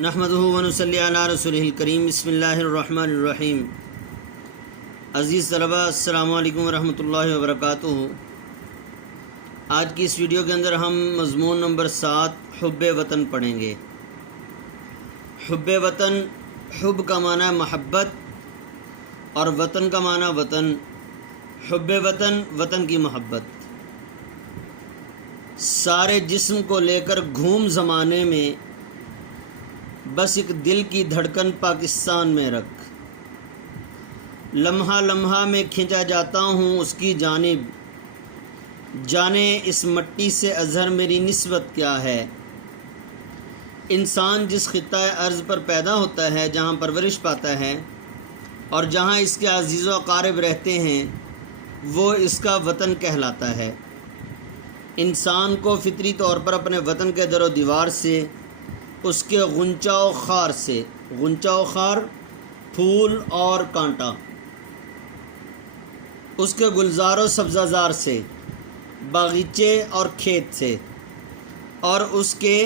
نحمدہ ونصلی علی رسولہ الکریم بسم اللہ الرحمن الرحیم۔ عزیز طلبہ السلام علیکم ورحمۃ اللہ وبرکاتہ۔ آج کی اس ویڈیو کے اندر ہم مضمون نمبر 7 حب وطن پڑھیں گے۔ حب وطن، حب کا معنی ہے محبت اور وطن کا معنی وطن۔ حب وطن، وطن کی محبت۔ سارے جسم کو لے کر گھوم زمانے میں، بس ایک دل کی دھڑکن پاکستان میں رکھ۔ لمحہ لمحہ میں کھنچا جاتا ہوں اس کی جانب، جانے اس مٹی سے اظہر میری نسبت کیا ہے۔ انسان جس خطہ ارض پر پیدا ہوتا ہے، جہاں پرورش پاتا ہے اور جہاں اس کے عزیز و اقارب رہتے ہیں، وہ اس کا وطن کہلاتا ہے۔ انسان کو فطری طور پر اپنے وطن کے در و دیوار سے، اس کے غنچہ و خار سے، غنچہ و خار پھول اور کانٹا، اس کے گلزار و سبزہ زار سے، باغیچے اور کھیت سے، اور اس کے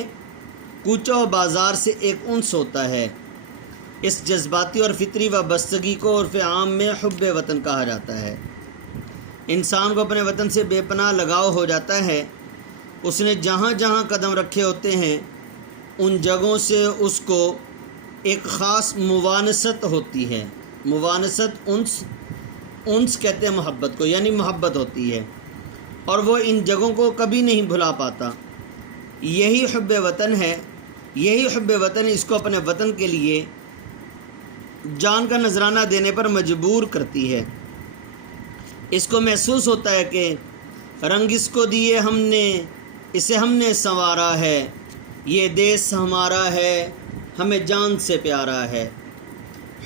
کوچہ و بازار سے ایک انس ہوتا ہے۔ اس جذباتی اور فطری وابستگی کو عرف عام میں حب وطن کہا جاتا ہے۔ انسان کو اپنے وطن سے بے پناہ لگاؤ ہو جاتا ہے۔ اس نے جہاں جہاں قدم رکھے ہوتے ہیں، ان جگہوں سے اس کو ایک خاص موانست ہوتی ہے۔ موانست، انس کہتے ہیں محبت کو، یعنی محبت ہوتی ہے، اور وہ ان جگہوں کو کبھی نہیں بھلا پاتا۔ یہی حب وطن ہے۔ یہی حب وطن اس کو اپنے وطن کے لیے جان کا نذرانہ دینے پر مجبور کرتی ہے۔ اس کو محسوس ہوتا ہے کہ رنگ اس کو دیے ہم نے، اسے ہم نے سنوارا ہے، یہ دیس ہمارا ہے، ہمیں جان سے پیارا ہے۔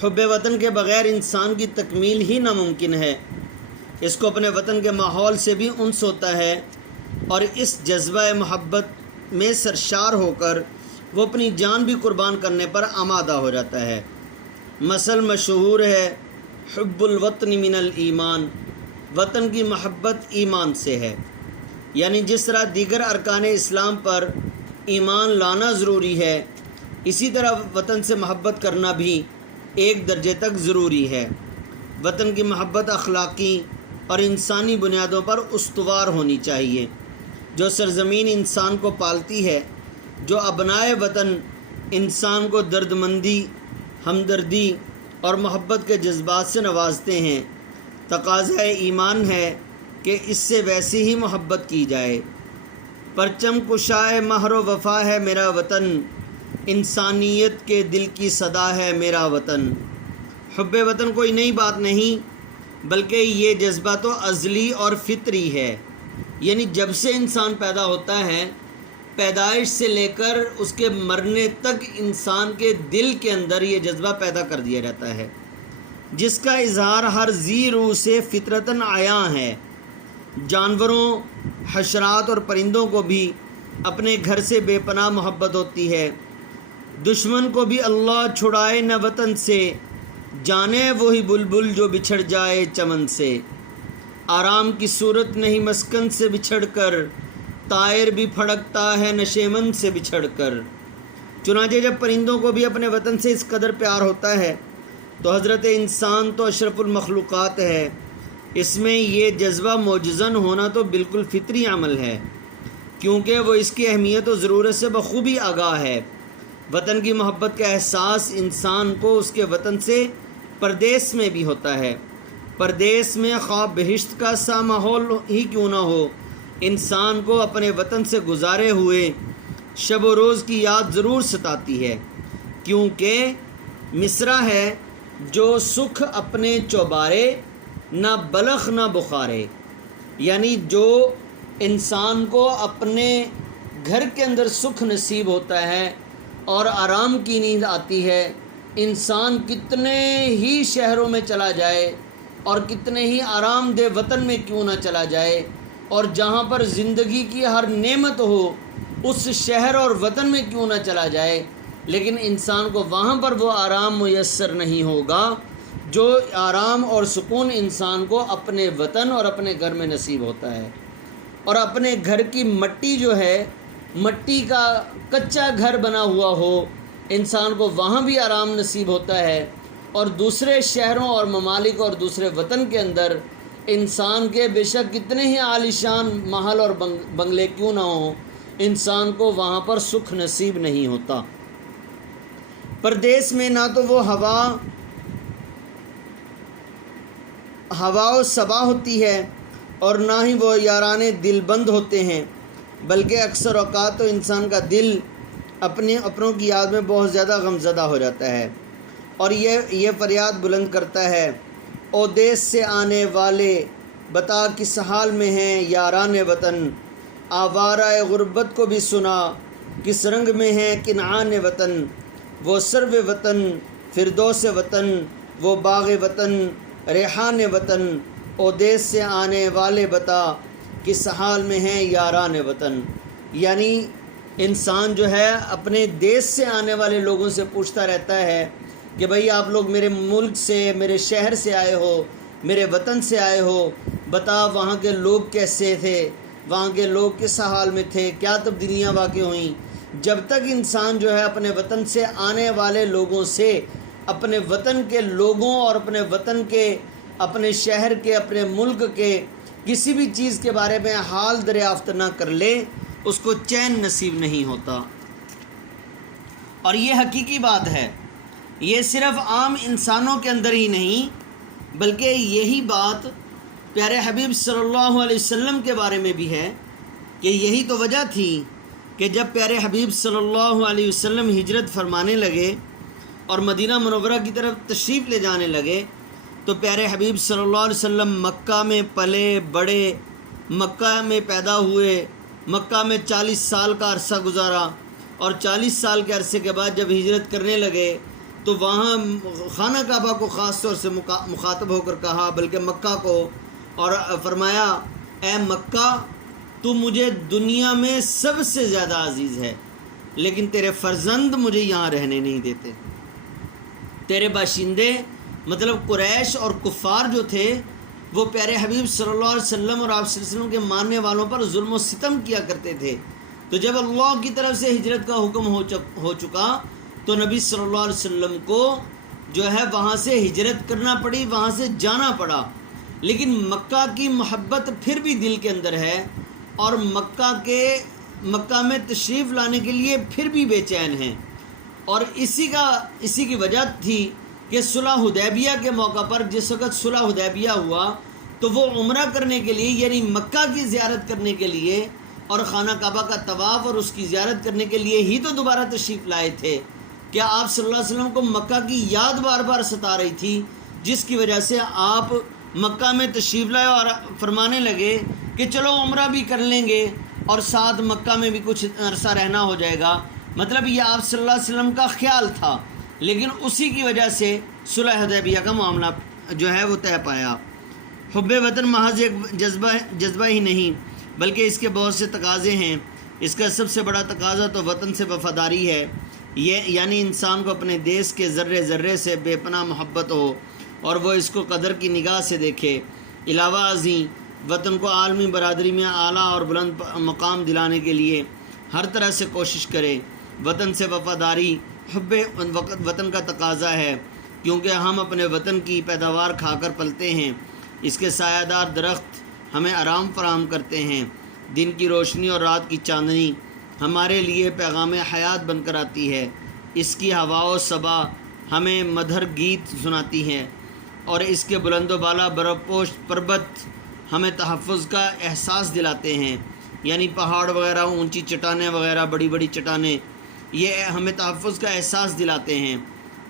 حب وطن کے بغیر انسان کی تکمیل ہی ناممکن ہے۔ اس کو اپنے وطن کے ماحول سے بھی انس ہوتا ہے، اور اس جذبہ محبت میں سرشار ہو کر وہ اپنی جان بھی قربان کرنے پر آمادہ ہو جاتا ہے۔ مثل مشہور ہے، حب الوطن من الایمان، وطن کی محبت ایمان سے ہے۔ یعنی جس طرح دیگر ارکان اسلام پر ایمان لانا ضروری ہے، اسی طرح وطن سے محبت کرنا بھی ایک درجے تک ضروری ہے۔ وطن کی محبت اخلاقی اور انسانی بنیادوں پر استوار ہونی چاہیے۔ جو سرزمین انسان کو پالتی ہے، جو ابنائے وطن انسان کو درد مندی، ہمدردی اور محبت کے جذبات سے نوازتے ہیں، تقاضۂ ایمان ہے کہ اس سے ویسی ہی محبت کی جائے۔ پرچم کشائے مہر و وفا ہے میرا وطن، انسانیت کے دل کی صدا ہے میرا وطن۔ حب وطن کوئی نئی بات نہیں، بلکہ یہ جذبہ تو ازلی اور فطری ہے۔ یعنی جب سے انسان پیدا ہوتا ہے، پیدائش سے لے کر اس کے مرنے تک انسان کے دل کے اندر یہ جذبہ پیدا کر دیا جاتا ہے، جس کا اظہار ہر ذی روح سے فطرتاً عیاں ہے۔ جانوروں، حشرات اور پرندوں کو بھی اپنے گھر سے بے پناہ محبت ہوتی ہے۔ دشمن کو بھی اللہ چھڑائے نہ وطن سے، جانے وہی بلبل جو بچھڑ جائے چمن سے۔ آرام کی صورت نہیں مسکن سے بچھڑ کر، طائر بھی پھڑکتا ہے نشیمن سے بچھڑ کر۔ چنانچہ جب پرندوں کو بھی اپنے وطن سے اس قدر پیار ہوتا ہے، تو حضرت انسان تو اشرف المخلوقات ہے۔ اس میں یہ جذبہ معجزن ہونا تو بالکل فطری عمل ہے، کیونکہ وہ اس کی اہمیت و ضرورت سے بخوبی آگاہ ہے۔ وطن کی محبت کا احساس انسان کو اس کے وطن سے پردیس میں بھی ہوتا ہے۔ پردیس میں خواہ بہشت کا سا ماحول ہی کیوں نہ ہو، انسان کو اپنے وطن سے گزارے ہوئے شب و روز کی یاد ضرور ستاتی ہے، کیونکہ مصرع ہے، جو سکھ اپنے چوبارے، نہ بلخ نہ بخارے۔ یعنی جو انسان کو اپنے گھر کے اندر سکھ نصیب ہوتا ہے اور آرام کی نیند آتی ہے، انسان کتنے ہی شہروں میں چلا جائے اور کتنے ہی آرام دہ وطن میں کیوں نہ چلا جائے، اور جہاں پر زندگی کی ہر نعمت ہو اس شہر اور وطن میں کیوں نہ چلا جائے، لیکن انسان کو وہاں پر وہ آرام میسر نہیں ہوگا جو آرام اور سکون انسان کو اپنے وطن اور اپنے گھر میں نصیب ہوتا ہے۔ اور اپنے گھر کی مٹی جو ہے، مٹی کا کچا گھر بنا ہوا ہو، انسان کو وہاں بھی آرام نصیب ہوتا ہے، اور دوسرے شہروں اور ممالک اور دوسرے وطن کے اندر انسان کے بے شک کتنے ہی عالیشان محل اور بنگلے کیوں نہ ہوں، انسان کو وہاں پر سکھ نصیب نہیں ہوتا۔ پردیس میں نہ تو وہ ہوا و صبا ہوتی ہے اور نہ ہی وہ یارانے دل بند ہوتے ہیں، بلکہ اکثر اوقات تو انسان کا دل اپنوں کی یاد میں بہت زیادہ غمزدہ ہو جاتا ہے، اور یہ فریاد بلند کرتا ہے، او دیس سے آنے والے بتا کس حال میں ہیں یاران وطن، آوارہ غربت کو بھی سنا کس رنگ میں ہیں کنعان وطن، وہ سرو وطن فردوس وطن، وہ باغ وطن ریحان وطن، او دیس سے آنے والے بتا کس حال میں ہیں یاران وطن۔ یعنی انسان جو ہے اپنے دیس سے آنے والے لوگوں سے پوچھتا رہتا ہے کہ بھئی آپ لوگ میرے ملک سے، میرے شہر سے آئے ہو، میرے وطن سے آئے ہو، بتا وہاں کے لوگ کیسے تھے، وہاں کے لوگ کس حال میں تھے، کیا تبدیلیاں واقع ہوئیں۔ جب تک انسان جو ہے اپنے وطن سے آنے والے لوگوں سے، اپنے وطن کے لوگوں اور اپنے وطن کے، اپنے شہر کے، اپنے ملک کے کسی بھی چیز کے بارے میں حال دریافت نہ کر لے، اس کو چین نصیب نہیں ہوتا۔ اور یہ حقیقی بات ہے، یہ صرف عام انسانوں کے اندر ہی نہیں، بلکہ یہی بات پیارے حبیب صلی اللہ علیہ وسلم کے بارے میں بھی ہے، کہ یہی تو وجہ تھی کہ جب پیارے حبیب صلی اللہ علیہ وسلم ہجرت فرمانے لگے اور مدینہ منورہ کی طرف تشریف لے جانے لگے، تو پیارے حبیب صلی اللہ علیہ وسلم مکہ میں پلے بڑے، مکہ میں پیدا ہوئے، مکہ میں 40 سال کا عرصہ گزارا، اور 40 سال کے عرصے کے بعد جب ہجرت کرنے لگے تو وہاں خانہ کعبہ کو خاص طور سے مخاطب ہو کر کہا، بلکہ مکہ کو، اور فرمایا اے مکہ تو مجھے دنیا میں سب سے زیادہ عزیز ہے، لیکن تیرے فرزند مجھے یہاں رہنے نہیں دیتے۔ تیرے باشندے مطلب قریش اور کفار جو تھے وہ پیارے حبیب صلی اللہ علیہ وسلم اور آپ صلی اللہ علیہ وسلم کے ماننے والوں پر ظلم و ستم کیا کرتے تھے، تو جب اللہ کی طرف سے ہجرت کا حکم ہو چکا تو نبی صلی اللہ علیہ وسلم کو جو ہے وہاں سے ہجرت کرنا پڑی، وہاں سے جانا پڑا، لیکن مکہ کی محبت پھر بھی دل کے اندر ہے، اور مکہ میں تشریف لانے کے لیے پھر بھی بے چین ہیں۔ اور اسی کی وجہ تھی کہ صلح حدیبیہ کے موقع پر جس وقت صلح حدیبیہ ہوا تو وہ عمرہ کرنے کے لیے، یعنی مکہ کی زیارت کرنے کے لیے اور خانہ کعبہ کا طواف اور اس کی زیارت کرنے کے لیے ہی تو دوبارہ تشریف لائے تھے، کہ آپ صلی اللہ علیہ وسلم کو مکہ کی یاد بار بار ستا رہی تھی، جس کی وجہ سے آپ مکہ میں تشریف لائے اور فرمانے لگے کہ چلو عمرہ بھی کر لیں گے اور ساتھ مکہ میں بھی کچھ عرصہ رہنا ہو جائے گا۔ مطلب یہ آپ صلی اللہ علیہ وسلم کا خیال تھا، لیکن اسی کی وجہ سے صلح حدیبیہ کا معاملہ جو ہے وہ طے پایا۔ حب وطن محض ایک جذبہ ہی نہیں، بلکہ اس کے بہت سے تقاضے ہیں۔ اس کا سب سے بڑا تقاضا تو وطن سے وفاداری ہے، یعنی انسان کو اپنے دیس کے ذرے ذرے سے بے پناہ محبت ہو اور وہ اس کو قدر کی نگاہ سے دیکھے۔ علاوہ ازیں وطن کو عالمی برادری میں اعلیٰ اور بلند مقام دلانے کے لیے ہر طرح سے کوشش کرے۔ وطن سے وفاداری حب وطن کا تقاضا ہے، کیونکہ ہم اپنے وطن کی پیداوار کھا کر پلتے ہیں۔ اس کے سایہ دار درخت ہمیں آرام فراہم کرتے ہیں، دن کی روشنی اور رات کی چاندنی ہمارے لیے پیغام حیات بن کر آتی ہے، اس کی ہوا و صبا ہمیں مدھر گیت سناتی ہے، اور اس کے بلند و بالا برف پوش پربت ہمیں تحفظ کا احساس دلاتے ہیں، یعنی پہاڑ وغیرہ، اونچی چٹانیں وغیرہ، بڑی بڑی چٹانیں، یہ ہمیں تحفظ کا احساس دلاتے ہیں۔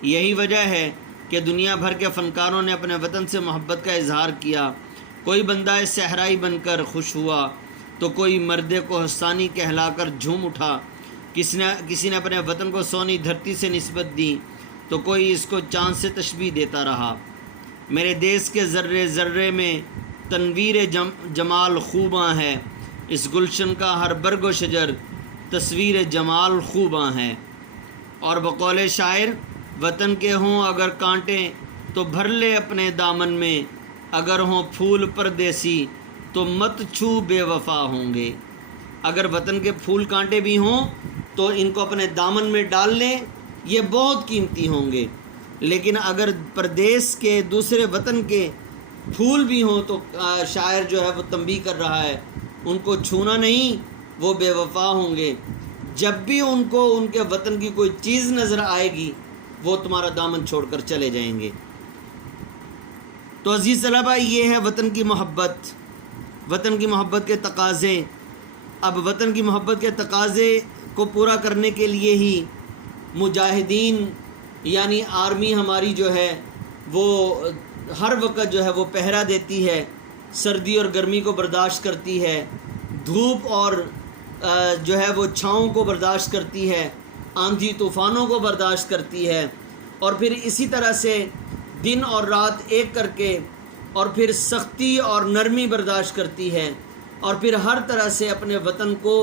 یہی وجہ ہے کہ دنیا بھر کے فنکاروں نے اپنے وطن سے محبت کا اظہار کیا۔ کوئی بندہ صحرائی بن کر خوش ہوا تو کوئی مرد کوہستانی کہلا کر جھوم اٹھا، کسی نے اپنے وطن کو سونی دھرتی سے نسبت دی تو کوئی اس کو چاند سے تشبیہ دیتا رہا۔ میرے دیس کے ذرے ذرے میں تنویر جمال خوباں ہے، اس گلشن کا ہر برگ و شجر تصویر جمال خوباں ہے۔ اور بقول شاعر، وطن کے ہوں اگر کانٹے تو بھر لے اپنے دامن میں، اگر ہوں پھول پردیسی تو مت چھو بے وفا ہوں گے۔ اگر وطن کے پھول کانٹے بھی ہوں تو ان کو اپنے دامن میں ڈال لیں، یہ بہت قیمتی ہوں گے، لیکن اگر پردیس کے دوسرے وطن کے پھول بھی ہوں تو شاعر جو ہے وہ تنبیہ کر رہا ہے ان کو چھونا نہیں، وہ بے وفا ہوں گے۔ جب بھی ان کو ان کے وطن کی کوئی چیز نظر آئے گی وہ تمہارا دامن چھوڑ کر چلے جائیں گے۔ تو عزیز طلبہ، یہ ہے وطن کی محبت، وطن کی محبت کے تقاضے۔ اب وطن کی محبت کے تقاضے کو پورا کرنے کے لیے ہی مجاہدین یعنی آرمی ہماری جو ہے وہ ہر وقت جو ہے وہ پہرا دیتی ہے، سردی اور گرمی کو برداشت کرتی ہے، دھوپ اور جو ہے وہ چھاؤں کو برداشت کرتی ہے، آندھی طوفانوں کو برداشت کرتی ہے، اور پھر اسی طرح سے دن اور رات ایک کر کے، اور پھر سختی اور نرمی برداشت کرتی ہے، اور پھر ہر طرح سے اپنے وطن کو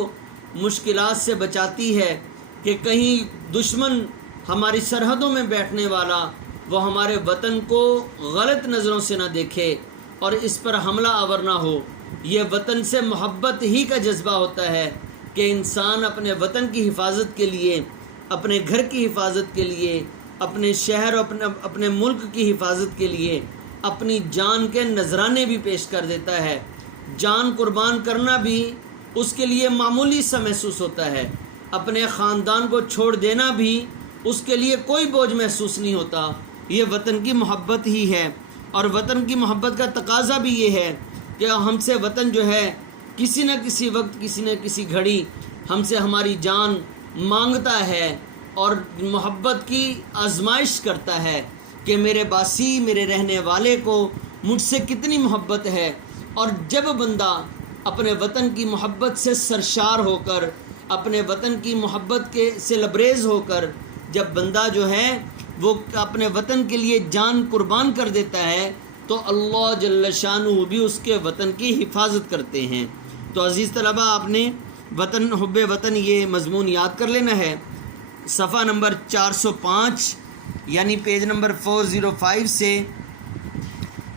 مشکلات سے بچاتی ہے کہ کہیں دشمن ہماری سرحدوں میں بیٹھنے والا وہ ہمارے وطن کو غلط نظروں سے نہ دیکھے اور اس پر حملہ آور نہ ہو۔ یہ وطن سے محبت ہی کا جذبہ ہوتا ہے کہ انسان اپنے وطن کی حفاظت کے لیے، اپنے گھر کی حفاظت کے لیے، اپنے شہر اور اپنے ملک کی حفاظت کے لیے اپنی جان کے نذرانے بھی پیش کر دیتا ہے۔ جان قربان کرنا بھی اس کے لیے معمولی سا محسوس ہوتا ہے، اپنے خاندان کو چھوڑ دینا بھی اس کے لیے کوئی بوجھ محسوس نہیں ہوتا۔ یہ وطن کی محبت ہی ہے، اور وطن کی محبت کا تقاضا بھی یہ ہے کہ ہم سے وطن جو ہے کسی نہ کسی وقت، کسی نہ کسی گھڑی ہم سے ہماری جان مانگتا ہے اور محبت کی آزمائش کرتا ہے کہ میرے باسی، میرے رہنے والے کو مجھ سے کتنی محبت ہے۔ اور جب بندہ اپنے وطن کی محبت سے سرشار ہو کر، اپنے وطن کی محبت سے لبریز ہو کر جب بندہ جو ہے وہ اپنے وطن کے لیے جان قربان کر دیتا ہے تو اللہ جل شانہ بھی اس کے وطن کی حفاظت کرتے ہیں۔ تو عزیز طلبہ، آپ نے وطن، حب وطن یہ مضمون یاد کر لینا ہے۔ صفحہ نمبر 405 یعنی پیج نمبر 405 سے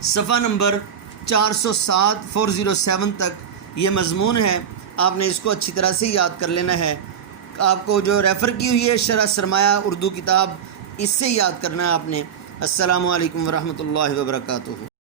صفحہ نمبر 407 تک یہ مضمون ہے، آپ نے اس کو اچھی طرح سے یاد کر لینا ہے۔ آپ کو جو ریفر کی ہوئی ہے شرح سرمایہ اردو کتاب، اس سے یاد کرنا ہے آپ نے۔ السلام علیکم ورحمۃ اللہ وبرکاتہ۔